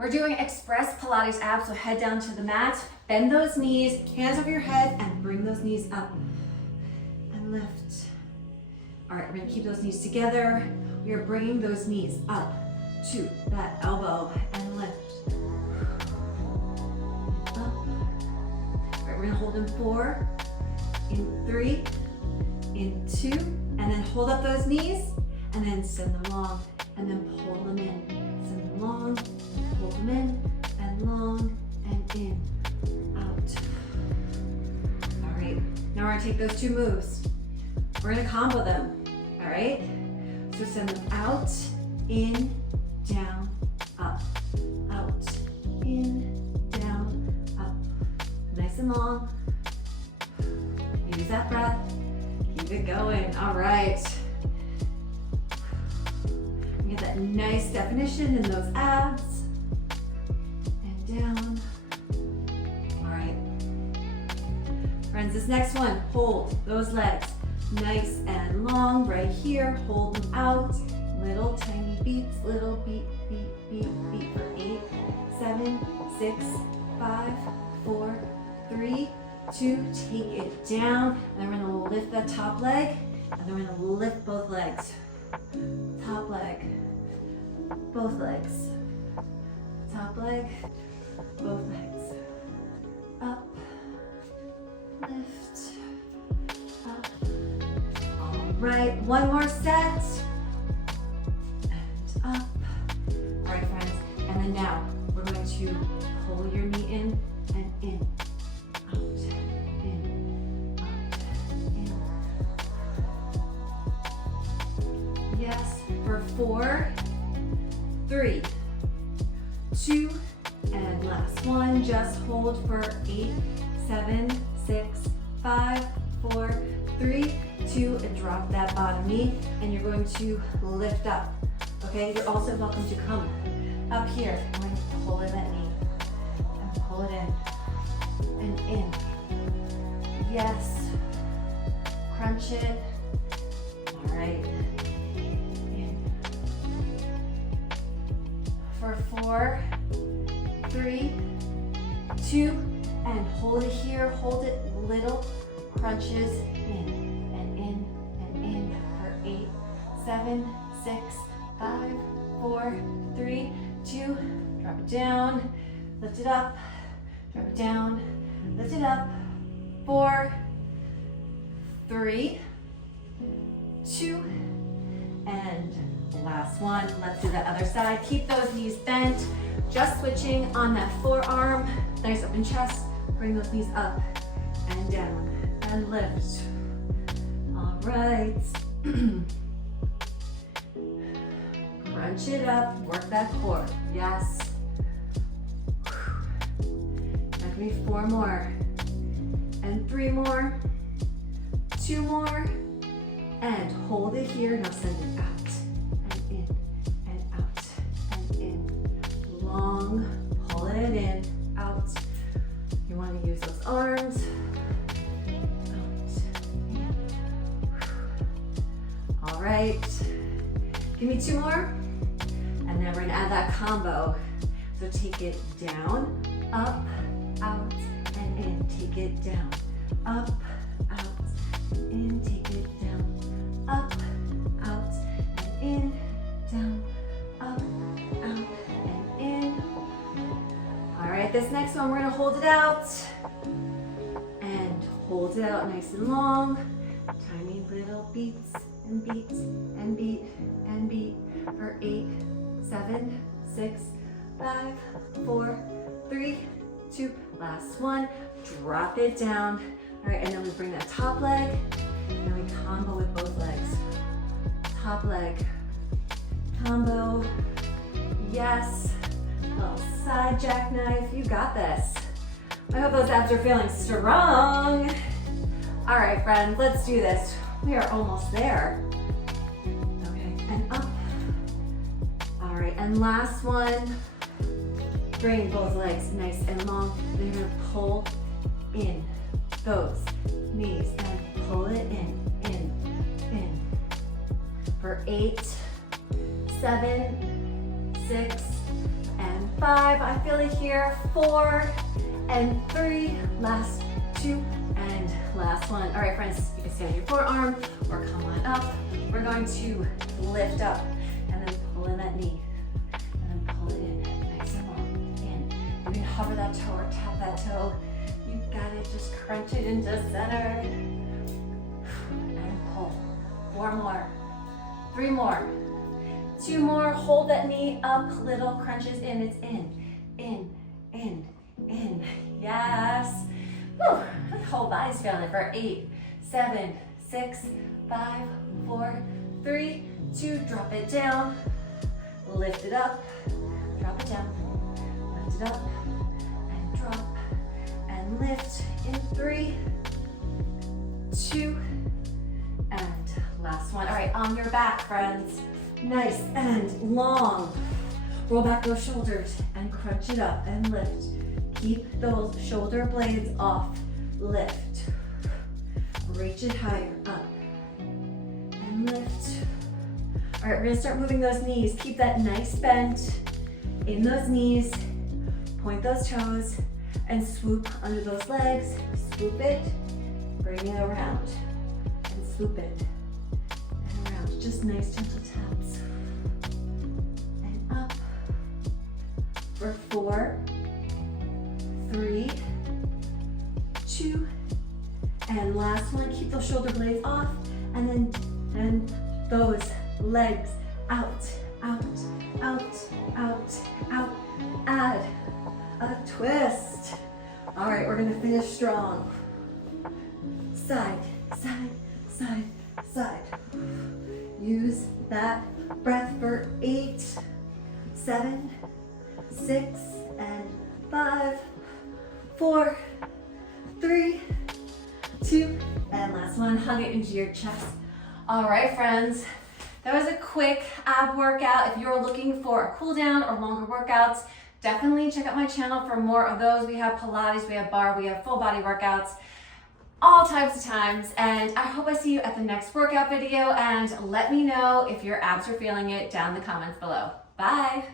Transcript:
We're doing express Pilates abs, so head down to the mat, bend those knees, hands over your head, and bring those knees up and lift. All right, we're gonna keep those knees together. We are bringing those knees up to that elbow and lift. Up. All right, we're gonna hold in 4, in 3, in 2, and then hold up those knees, and then send them long, and then pull them in. Send them long, pull them in, and long, and in, out. All right, now we're gonna take those 2 moves. We're gonna combo them, all right? So send them out, in, down, up, out, in, down, up. Nice and long. Use that breath. Keep it going. All right. Get that nice definition in those abs. And down. All right. Friends, this next one, hold those legs nice and long right here. Hold them out. Little tiny beats, little beat, beat, beat, beat for 8, 7, 6, 5, 4, 3, 2, take it down. And then we're gonna lift that top leg, and then we're gonna lift both legs. Top leg, both legs. Top leg, both legs. Up, lift, up. All right, one more set. And up. All right, friends. And then now we're going to pull your knee in and in. Out, in, out, in. Yes, for 4, 3, 2, and last one. Just hold for 8, 7, 6, 5, 4, 3, 2, and drop that bottom knee. And you're going to lift up. Okay, you're also welcome to come up here. I'm going to pull in that knee and pull it in and in. Yes. Crunch it. All right. In. For 4, 3, 2, and hold it here. Hold it. Little crunches in and in and in for 8, 7, 6, 5, 4, 3, 2, drop it down, lift it up, drop it down, lift it up, 4, 3, 2, and last one. Let's do the other side. Keep those knees bent, just switching on that forearm, nice open chest, bring those knees up and down and lift. All right. Crunch it up, work that core. Yes. That can be 4 more. And 3 more. 2 more. And hold it here. Now send it out and in and out and in. Long, pulling it in, out. You want to use those arms. Out, in. All right. Give me 2 more. And then we're gonna add that combo. So take it down, up, out, and in. Take it down, up, out, and in. Take it down, up, out, and in. Down, up, out, and in. All right, this next one, we're gonna hold it out. And hold it out nice and long. Tiny little beats and beats and beat and beat for 8, 7, 6, 5, 4, 3, 2, last one. Drop it down. All right, and then we bring that top leg, and we combo with both legs. Top leg, combo. Yes. Little side jackknife. You got this. I hope those abs are feeling strong. All right, friends, let's do this. We are almost there. Okay, and up. All right, and last one. Bring both legs nice and long. Then you're gonna pull in those knees and pull it in. For 8, 7, 6, and 5, I feel it here, 4 and 3, last 2 and last 1. All right, friends, you can stay on your forearm or come on up. We're going to lift up and then pull in that knee and then pull it in, nice and long, in. You can hover that toe or tap that toe. You got it, just crunch it into center and pull. 4 more, 3 more, 2 more, hold that knee up, little crunches in, it's in, yes. Whew. My whole body's feeling it for 8, 7, 6, 5, 4, 3, 2, drop it down, lift it up, drop it down, lift it up, and drop, and lift in 3, 2, and last one. All right, on your back, friends. Nice and long. Roll back those shoulders and crunch it up and lift. Keep those shoulder blades off. Lift. Reach it higher, up, and lift. All right, we're gonna start moving those knees. Keep that nice bend in those knees. Point those toes and swoop under those legs. Swoop it, bring it around, and swoop it, and around. Just nice gentle taps. And up for 4, 3, 2, and last one. Keep those shoulder blades off, and those legs out, out, out, out, out. Add a twist. All right, we're gonna finish strong. Side, side, side, side. Use that breath for 8, 7, 6, and 5, 4, 3, 2, and last one. Hug it into your chest. All right, friends. That was a quick ab workout. If you're looking for a cool down or longer workouts, definitely check out my channel for more of those. We have Pilates, we have bar, we have full body workouts, all types of times. And I hope I see you at the next workout video, and let me know if your abs are feeling it down in the comments below. Bye.